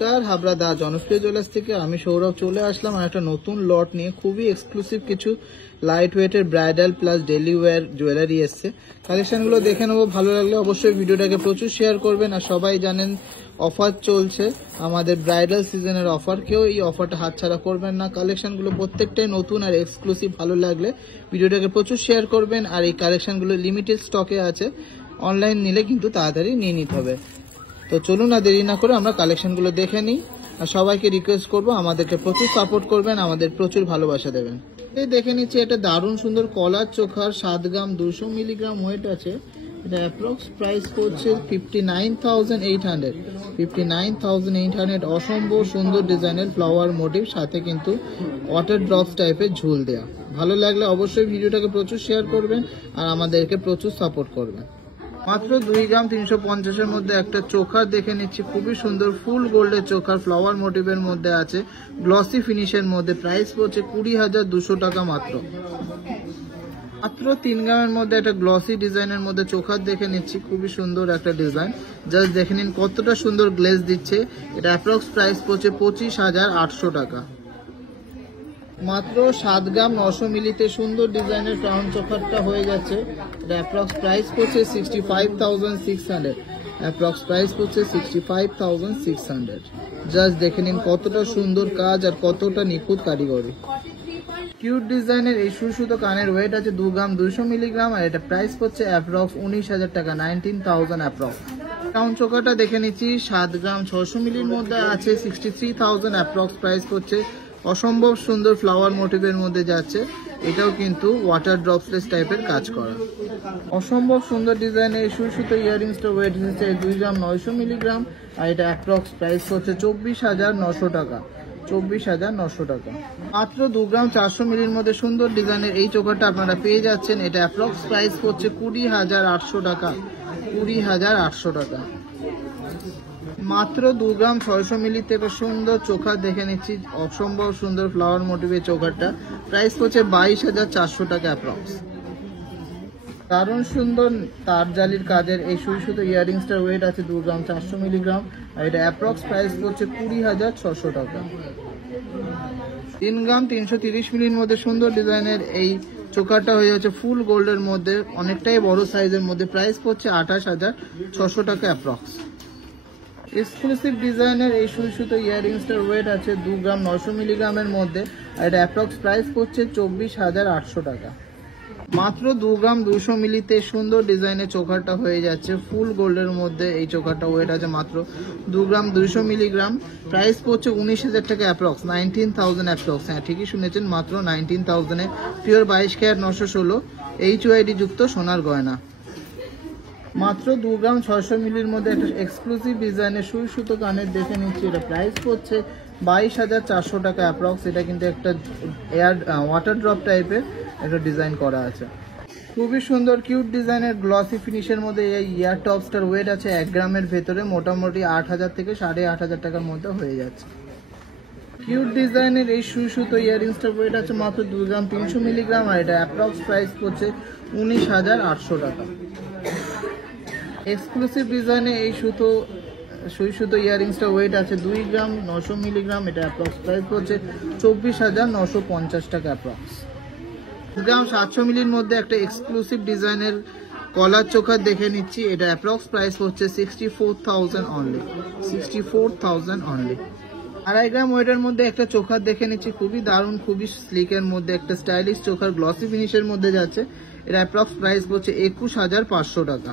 নমস্কার, হাবড়া দা জনপ্রিয় জুয়েলার্স থেকে আমি সৌরভ চলে আসলাম আর একটা নতুন লট নিয়ে। খুবই এক্সক্লুসিভ কিছু লাইট ওয়েটের bridal plus daily wear jewellery এসছে। কালেকশনগুলো দেখে নেবো, ভালো লাগলে অবশ্যই ভিডিওটাকে প্রচুর শেয়ার করবেন। আর সবাই জানেন অফার চলছে, আমাদের ব্রাইডাল সিজনের অফার, কেউ এই অফারটা হাতছাড়া করবেন না। কালেকশনগুলো প্রত্যেকটাই নতুন আর এক্সক্লুসিভ, ভালো লাগলে ভিডিওটাকে প্রচুর শেয়ার করবেন। আর এই কালেকশনগুলো লিমিটেড স্টকে আছে, অনলাইন নিলে কিন্তু তাড়াতাড়ি নিয়ে নিতে হবে। তো চলুন না দেরি না করে আমরা কালেকশনগুলো দেখে নিই। আর সবাইকে রিকোয়েস্ট করবো আমাদেরকে প্রচুর সাপোর্ট করবেন, আমাদের প্রচুর ভালোবাসা দেবেন। এই দেখে নিচ্ছি এটা দারুণ সুন্দর কলার চোখার 7 গ্রাম 200 মিলিগ্রাম ওয়েট আছে। এটা অ্যাপ্রক্স প্রাইস পড়ছে 59,800। 59,800। অসম্ভব সুন্দর ডিজাইনের ফ্লাওয়ার মোটিভ, সাথে কিন্তু ওয়াটার ড্রপস টাইপের ঝুল দেয়া। ভালো লাগলে অবশ্যই ভিডিওটাকে প্রচুর শেয়ার করবেন আর আমাদেরকে প্রচুর সাপোর্ট করবেন। মাত্র 2 গ্রাম 350-এর মধ্যে একটা চোখা দেখে নিচ্ছি, খুবই সুন্দর ফুল গোল্ডের চোখার ফ্লাওয়ার মোটিভের মধ্যে আছে, গ্লসি ফিনিশের মধ্যে। প্রাইস পড়ছে 20,200 টাকা মাত্র। মাত্র 3 গ্রামের মধ্যে একটা গ্লসি ডিজাইনের মধ্যে চোখা দেখে নিচ্ছি, খুবই সুন্দর একটা ডিজাইন। জাস্ট দেখে নিন কতটা সুন্দর গ্লেজ দিচ্ছে। এটা অ্যাপ্রক্স প্রাইস পড়ছে 25,800 টাকা। মাত্র 7 গ্রাম 900 মিলিতে সুন্দর ডিজাইনের ক্রাউন চোখারটা হয়ে যাচ্ছে। এটা অ্যাপ্রক্স প্রাইস পড়ছে 65,600। অ্যাপ্রক্স প্রাইস পড়ছে 65,600। জাস্ট দেখে নিন কতটা সুন্দর কাজ আর কতটা নিখুঁত কারিগরি। কিউট ডিজাইনের এই সুতো কানের ওয়েট আছে 2 গ্রাম 200 মিলিগ্রাম আর এটা প্রাইস পড়ছে অ্যাপ্রক্স 19,000 টাকা, 19,000 অ্যাপ্রক্স। ক্রাউন চোখাটা দেখে নিচ্ছি 7 গ্রাম 600 মিলির মধ্যে আছে, 63,000 অ্যাপ্রক্স প্রাইস পড়ছে। অসম্ভব সুন্দর ফ্লাওয়ার মোটিভের মধ্যে যাচ্ছে, এটাও কিন্তু ওয়াটার ড্রপসলেস টাইপের কাজ করা। অসম্ভব সুন্দর ডিজাইনের এই সুতো ইয়াররিংসটা ওয়েট হচ্ছে 2 গ্রাম 900 মিলিগ্রাম আর এটা অ্যাপ্রক্স প্রাইস হচ্ছে 24,900 টাকা, 24,900 টাকা। মাত্র 2 গ্রাম 400 মিলির মধ্যে সুন্দর ডিজাইনের এই চোখাটা আপনারা পেয়ে যাচ্ছেন। এটা অ্যাপ্রক্স প্রাইস হচ্ছে 20,800 টাকা, 20,800 টাকা। মাত্র 2 গ্রাম 600 মিলিতে একটা সুন্দর চোখা দেখে নিচ্ছি, অসম্ভব সুন্দর ফ্লাওয়ার মোটিভের চোখাটা। প্রাইস হচ্ছে 22,400 টাকা অ্যাপ্রক্স। দারুণ সুন্দর তার জালির কাজের এই সুতো ইয়াররিংসটার ওয়েট আছে 2 গ্রাম 400 মিলিগ্রাম আর এটা অ্যাপ্রক্স প্রাইস হচ্ছে 20,600 টাকা। 3 গ্রাম 330 মিলির মধ্যে সুন্দর ডিজাইনের এই চোখাটা হয়ে যাচ্ছে ফুল গোল্ডের মধ্যে, অনেকটাই বড় সাইজের মধ্যে। প্রাইস পড়ছে 28,600 টাকা অ্যাপ্রক্স। এক্সক্লুসিভ ডিজাইনের এই সুতো ইয়াররিংসটার ওয়েট আছে 2 গ্রাম 900 মিলিগ্রামের মধ্যে আর এটা অ্যাপ্রক্স প্রাইস পড়ছে 24,800 টাকা। মাত্র 2 গ্রাম 200 মিলিতে সুন্দর ডিজাইনের চোখাটা হয়ে যাচ্ছে ফুল গোল্ডের মধ্যে। এই চোখাটা ওয়েট আছে মাত্র 2 গ্রাম 200 মিলিগ্রাম। প্রাইস পড়ছে 19,000 টাকা অ্যাপ্রক্স, 19,000 অ্যাপ্রক্স। হ্যাঁ ঠিকই শুনেছেন, মাত্র 19,000-এ পিওর 22 ক্যারেট 916 HYD যুক্ত সোনার গয়না। মাত্র 2 গ্রাম 600 মিলির মধ্যে একটা এক্সক্লুসিভ ডিজাইনের সুতো কানের দেখে নিচ্ছি। এটা প্রাইস পড়ছে 22,400 টাকা অ্যাপ্রক্স। এটা কিন্তু একটা ওয়াটার ড্রপ টাইপের একটা ডিজাইন করা আছে, খুবই সুন্দর কিউট ডিজাইনের গ্লসি ফিনিশের মধ্যে। এই ইয়ার টপসটার ওয়েট আছে 1 গ্রামের ভেতরে, মোটামুটি 8,000 থেকে 8,500 টাকার মধ্যে হয়ে যাচ্ছে। কিউট ডিজাইনের এই সুতো ইয়াররিংসটার ওয়েট আছে মাত্র 2 গ্রাম 300 মিলিগ্রাম আর এটা অ্যাপ্রক্স প্রাইস পড়ছে 19,800 টাকা। এক্সক্লুসিভ ডিজাইনে এই সুতো ইয়াররিংসটা ওয়েট আছে 2 গ্রাম 900 মিলিগ্রাম, এটা অ্যাপ্রক্স প্রাইস পড়ছে 24,950 টাকা অ্যাপ্রক্স। 2 গ্রাম 700 মিলির মধ্যে একটা এক্সক্লুসিভ ডিজাইনের কলার চোখা দেখে নিচ্ছি। এটা অ্যাপ্রক্স প্রাইস হচ্ছে 64,000 অনলি, 64,000 অনলি। 2.5 গ্রাম ওয়েটের মধ্যে একটা চোখা দেখে নিচ্ছি, খুবই দারুণ, খুবই স্লিকের মধ্যে একটা স্টাইলিশ চোখার গ্লসি ফিনিশের মধ্যে যাচ্ছে। এটা অ্যাপ্রক্স প্রাইস পড়ছে 21,500 টাকা।